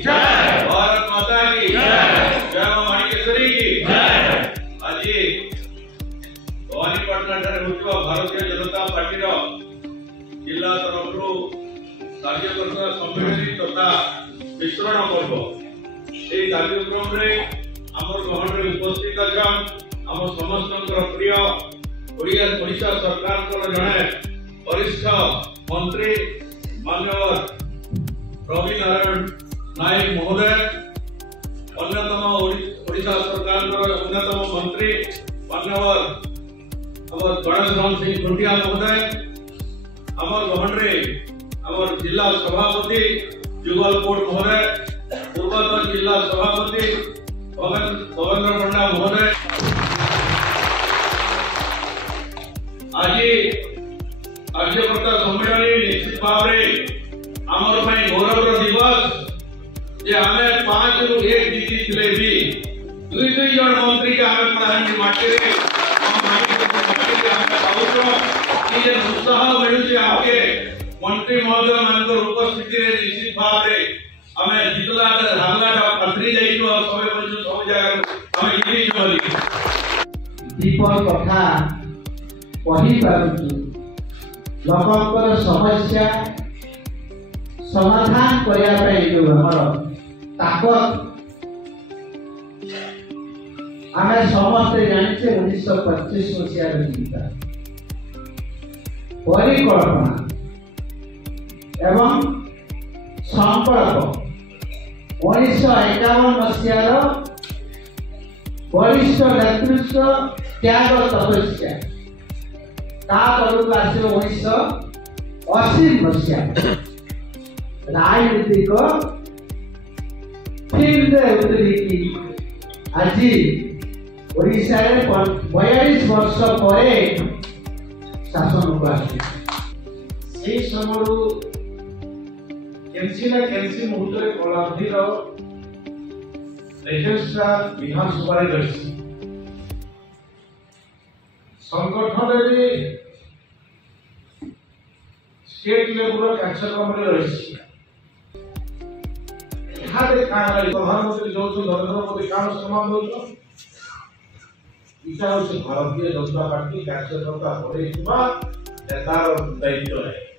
जय भारत माता की जय जय मां माणिकेश्वरी की जय। आज भवानीपाटना भारतीय जनता पार्टी जिला तरफ कार्यकर्ता सम्मेलन तथा मिश्रण पर्व यह कार्यक्रम गहन उपस्थित आम समस्त प्रिय ओडिशा सरकार जड़े वरिष्ठ मंत्री माननीय रवि नारायण नायक महोदय, अन्यतम ओडिशा सरकार अन्यतम मंत्री माननीय गणेश राम सिंह खुंटिया महोदय, आमर गहन आमर जिला सभापति जुगल कोट महोदय, पूर्वतन जिला सभापति भवेंद्र पंडा महोदय। आज कार्यकर्ता सम्मेलन निश्चित भाव आमर गौरव दिवस जे आमे 5 रु 1 जीती थिले भी दुई जन मंत्री के आमे प्राणी माटी रे हम माटी के आमे पाउछो कि जे उत्साह मिलुची आके मंत्री महोदय मानकर उपस्थिति रे निश्चित भाव रे आमे जितला हारला का पथरी जाइयो और सबे बजु सब जगह आमे इली बोली दीपक कथा कहि पारुछु लोकंकर समस्या समाधान करने जो हमर ताकत आम समस्ते जाने 1925 मसीह जीविका परिकल्पना एवं संकल्प 1951 मसीह वरिष्ठ नेतृत्व त्याग तपस्या आसिव 1980 मसीह राजनीतिक फील्ड उतरिकी आज ओडिशा 42 वर्ष पर शासन को आसी समय केनसी ना केनसी मुहूर्त कलाधीर विधानसभा रही संगठन स्टेट लेवल कार्यक्रम रही प्रधानमंत्री जो नरेंद्र मोदी काम सम्मान दौर भारतीय जनता पार्टी कार्यकर्ता नेतार दायित्व है।